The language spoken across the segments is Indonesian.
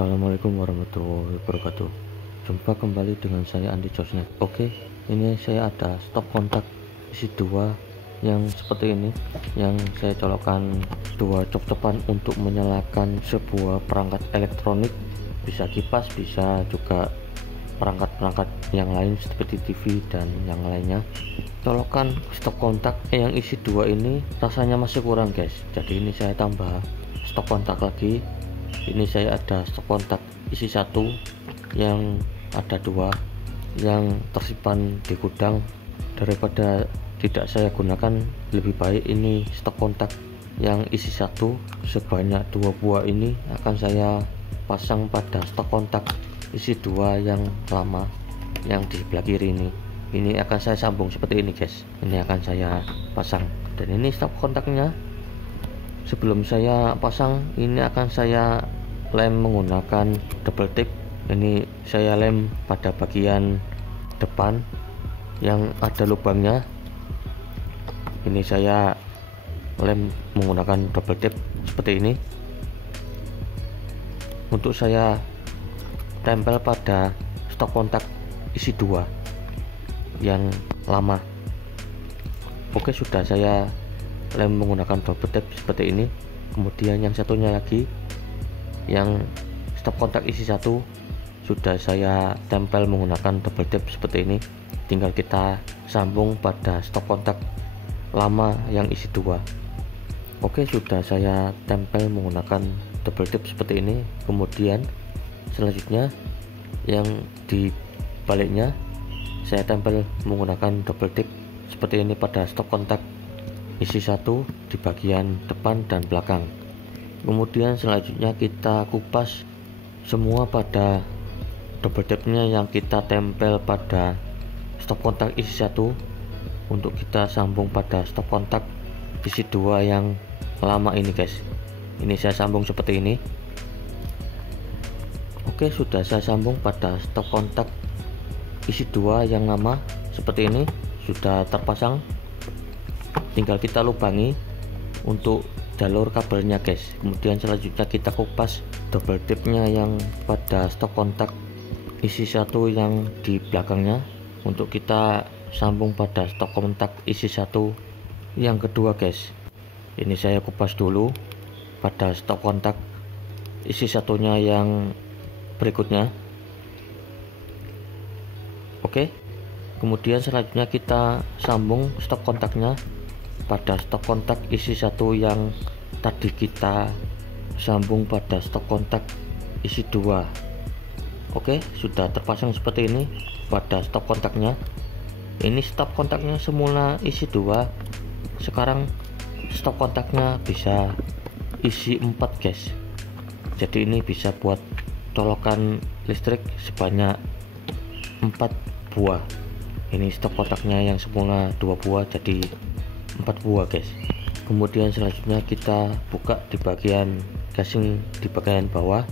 Assalamualaikum warahmatullahi wabarakatuh. Jumpa kembali dengan saya Andi Josnet. Oke, ini saya ada stop kontak isi 2 yang seperti ini, yang saya colokkan 2 cop-copan untuk menyalakan sebuah perangkat elektronik, bisa kipas, bisa juga perangkat-perangkat yang lain seperti TV dan yang lainnya. Colokan stop kontak yang isi 2 ini rasanya masih kurang guys, jadi ini saya tambah stop kontak lagi. Ini saya ada stop kontak isi 1 yang ada 2 yang tersimpan di gudang. Daripada tidak saya gunakan, lebih baik ini stop kontak yang isi 1 sebanyak 2 buah ini akan saya pasang pada stop kontak isi 2 yang lama yang di sebelah kiri ini. Ini akan saya sambung seperti ini guys, ini akan saya pasang. Dan ini stop kontaknya. Sebelum saya pasang, ini akan saya lem menggunakan double tip. Ini saya lem pada bagian depan yang ada lubangnya. Ini saya lem menggunakan double tip seperti ini untuk saya tempel pada stop kontak isi 2 yang lama. Oke, sudah saya lem menggunakan double tip seperti ini. Kemudian yang satunya lagi yang stop kontak isi 1 sudah saya tempel menggunakan double tip seperti ini. Tinggal kita sambung pada stop kontak lama yang isi 2. Oke, sudah saya tempel menggunakan double tip seperti ini. Kemudian selanjutnya yang di baliknya saya tempel menggunakan double tip seperti ini pada stop kontak isi 1 di bagian depan dan belakang. Kemudian selanjutnya kita kupas semua pada double tipnya yang kita tempel pada stop kontak isi 1 untuk kita sambung pada stop kontak isi 2 yang lama ini guys. Ini saya sambung seperti ini. Oke, sudah saya sambung pada stop kontak isi 2 yang lama seperti ini, sudah terpasang. Tinggal kita lubangi untuk jalur kabelnya guys. Kemudian selanjutnya kita kupas double tipnya yang pada stop kontak isi 1 yang di belakangnya untuk kita sambung pada stop kontak isi 1 yang kedua guys. Ini saya kupas dulu pada stop kontak isi satunya yang berikutnya. Oke, kemudian selanjutnya kita sambung stop kontaknya pada stop kontak isi 1 yang tadi kita sambung pada stop kontak isi 2. Oke, sudah terpasang seperti ini pada stop kontaknya. Ini stop kontaknya semula isi 2, sekarang stop kontaknya bisa isi 4 guys. Jadi ini bisa buat colokan listrik sebanyak 4 buah. Ini stop kontaknya yang semula 2 buah jadi 4 buah guys. Kemudian selanjutnya kita buka di bagian casing di bagian bawah.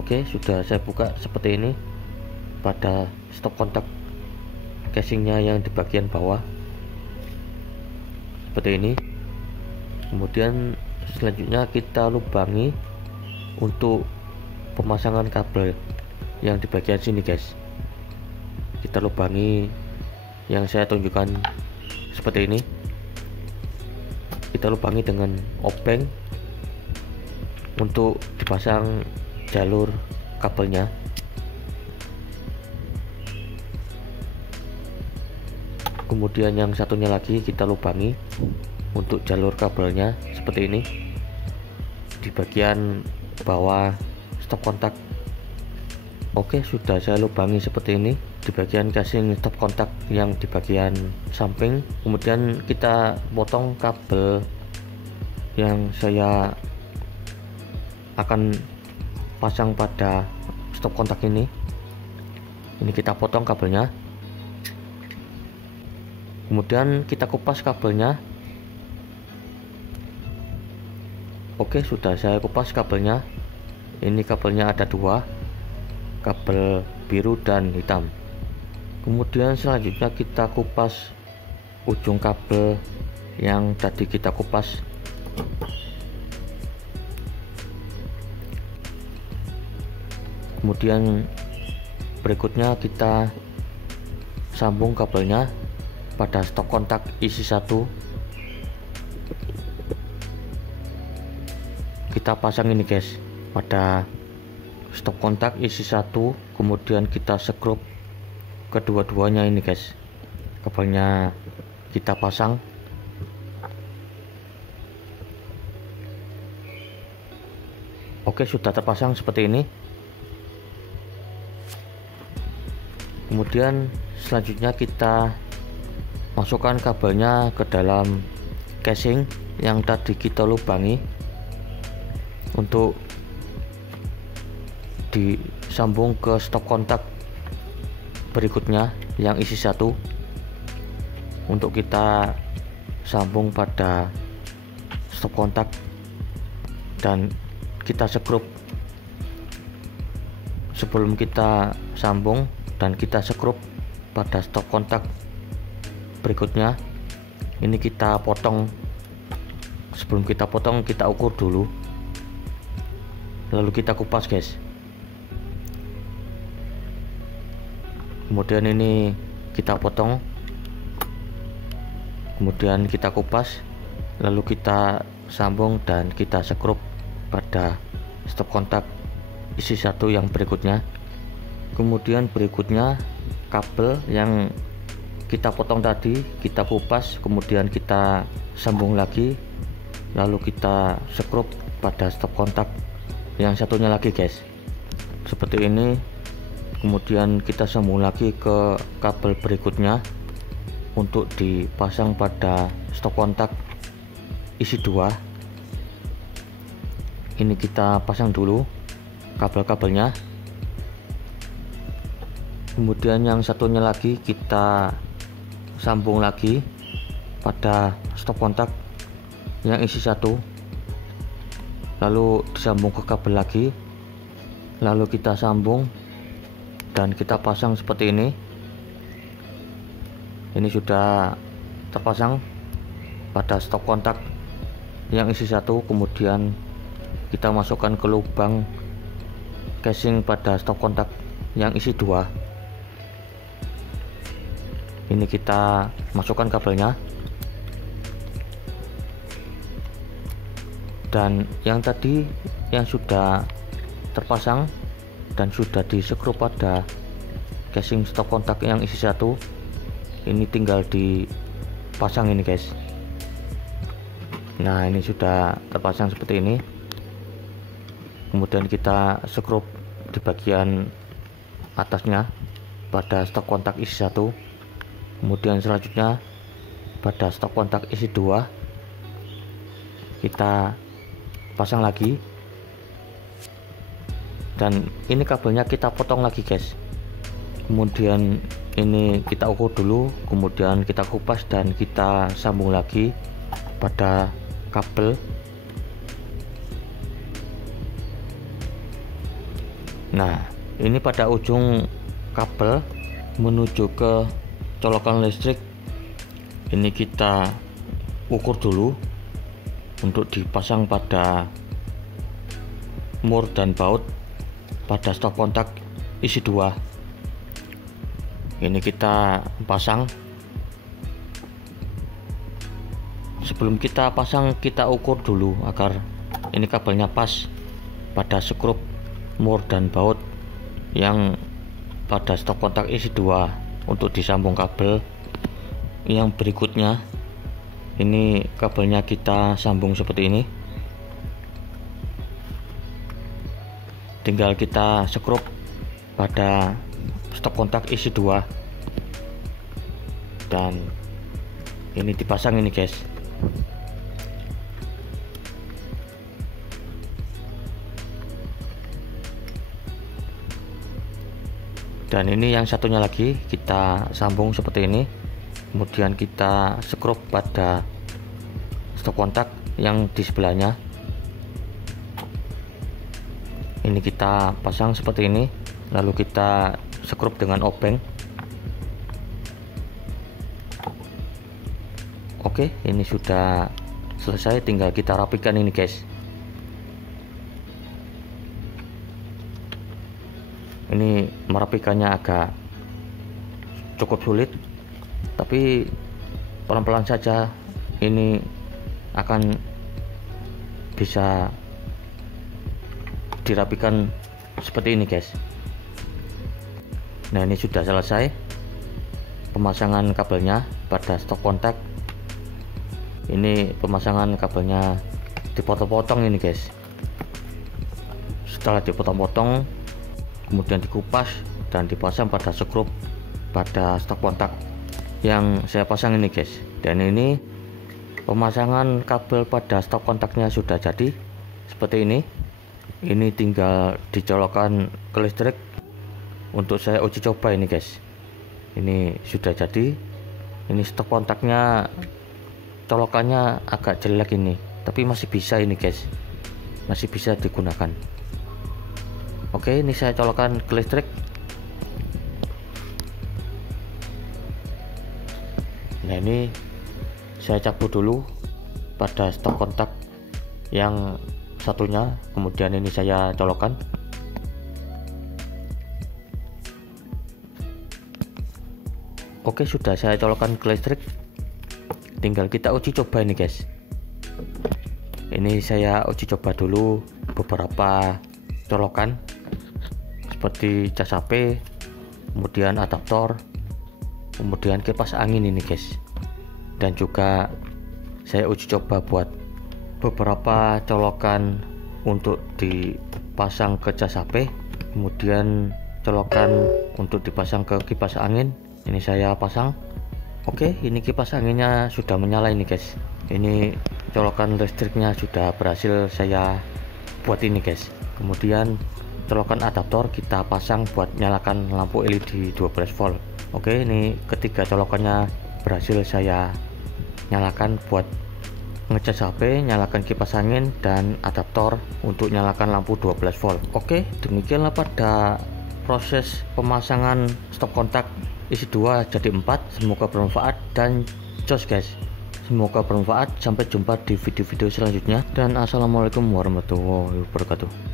Oke, sudah saya buka seperti ini pada stop kontak casingnya yang di bagian bawah seperti ini. Kemudian selanjutnya kita lubangi untuk pemasangan kabel yang di bagian sini guys. Kita lubangi yang saya tunjukkan seperti ini. Kita lubangi dengan obeng untuk dipasang jalur kabelnya. Kemudian yang satunya lagi kita lubangi untuk jalur kabelnya seperti ini di bagian bawah stop kontak. Oke, sudah saya lubangi seperti ini di bagian casing stop kontak yang di bagian samping. Kemudian kita potong kabel yang saya akan pasang pada stop kontak ini. Ini kita potong kabelnya. Kemudian kita kupas kabelnya. Oke, sudah saya kupas kabelnya. Ini kabelnya ada 2, kabel biru dan hitam. Kemudian selanjutnya kita kupas ujung kabel yang tadi kita kupas. Kemudian berikutnya kita sambung kabelnya pada stop kontak isi 1. Kita pasang ini guys pada stop kontak isi 1, kemudian kita skrup kedua-duanya ini guys, kabelnya kita pasang. Oke, sudah terpasang seperti ini. Kemudian selanjutnya kita masukkan kabelnya ke dalam casing yang tadi kita lubangi untuk disambung ke stop kontak berikutnya yang isi 1, untuk kita sambung pada stop kontak dan kita skrup. Sebelum kita sambung dan kita skrup pada stop kontak berikutnya, ini kita potong. Sebelum kita potong, kita ukur dulu, lalu kita kupas guys. Kemudian ini kita potong, kemudian kita kupas, lalu kita sambung dan kita skrup pada stop kontak isi 1 yang berikutnya. Kemudian berikutnya kabel yang kita potong tadi kita kupas, kemudian kita sambung lagi, lalu kita skrup pada stop kontak yang satunya lagi guys, seperti ini. Kemudian kita sambung lagi ke kabel berikutnya untuk dipasang pada stop kontak isi 2. Ini kita pasang dulu kabel-kabelnya, kemudian yang satunya lagi kita sambung lagi pada stop kontak yang isi 1, lalu disambung ke kabel lagi, lalu kita sambung dan kita pasang seperti ini. Ini sudah terpasang pada stop kontak yang isi 1, kemudian kita masukkan ke lubang casing pada stop kontak yang isi 2. Ini kita masukkan kabelnya, dan yang tadi yang sudah terpasang dan sudah diskrup pada casing stop kontak yang isi 1, ini tinggal dipasang ini guys. Nah, ini sudah terpasang seperti ini. Kemudian kita skrup di bagian atasnya pada stop kontak isi 1, kemudian selanjutnya pada stop kontak isi 2 kita pasang lagi, dan ini kabelnya kita potong lagi guys. Kemudian ini kita ukur dulu, kemudian kita kupas dan kita sambung lagi pada kabel. Nah, ini pada ujung kabel menuju ke colokan listrik, ini kita ukur dulu untuk dipasang pada mur dan baut pada stop kontak isi 2. Ini kita pasang. Sebelum kita pasang, kita ukur dulu agar ini kabelnya pas pada skrup mur dan baut yang pada stop kontak isi 2 untuk disambung kabel yang berikutnya. Ini kabelnya kita sambung seperti ini, tinggal kita skrup pada stop kontak isi 2 dan ini dipasang ini guys. Dan ini yang satunya lagi kita sambung seperti ini, kemudian kita skrup pada stop kontak yang di sebelahnya. Ini kita pasang seperti ini, lalu kita skrup dengan obeng. Oke, ini sudah selesai, tinggal kita rapikan ini guys. Ini merapikannya agak cukup sulit, tapi pelan-pelan saja ini akan bisa dirapikan seperti ini guys. Nah, ini sudah selesai pemasangan kabelnya pada stop kontak. Ini pemasangan kabelnya dipotong-potong ini guys. Setelah dipotong-potong, kemudian dikupas dan dipasang pada skrup pada stop kontak yang saya pasang ini guys. Dan ini pemasangan kabel pada stop kontaknya sudah jadi seperti ini. Ini tinggal dicolokkan ke listrik untuk saya uji coba ini guys. Ini sudah jadi. Ini stop kontaknya colokannya agak jelek ini, tapi masih bisa ini guys, masih bisa digunakan. Oke, ini saya colokkan ke listrik. Nah, ini saya cabut dulu pada stop kontak yang satunya, kemudian ini saya colokkan. Oke, sudah saya colokkan ke listrik. Tinggal kita uji coba ini guys. Ini saya uji coba dulu beberapa colokan seperti cas HP, kemudian adaptor, kemudian kipas angin ini guys. Dan juga saya uji coba buat beberapa colokan untuk dipasang ke cas HP, kemudian colokan untuk dipasang ke kipas angin. Ini saya pasang. Oke, ini kipas anginnya sudah menyala ini guys. Ini colokan listriknya sudah berhasil saya buat ini guys. Kemudian colokan adaptor kita pasang buat nyalakan lampu LED 12 volt. Oke, ini ketiga colokannya berhasil saya nyalakan buat ngecas HP, nyalakan kipas angin, dan adaptor untuk nyalakan lampu 12 volt. Oke, demikianlah pada proses pemasangan stop kontak isi 2 jadi 4. Semoga bermanfaat dan jos guys. Semoga bermanfaat. Sampai jumpa di video-video selanjutnya, dan assalamualaikum warahmatullahi wabarakatuh.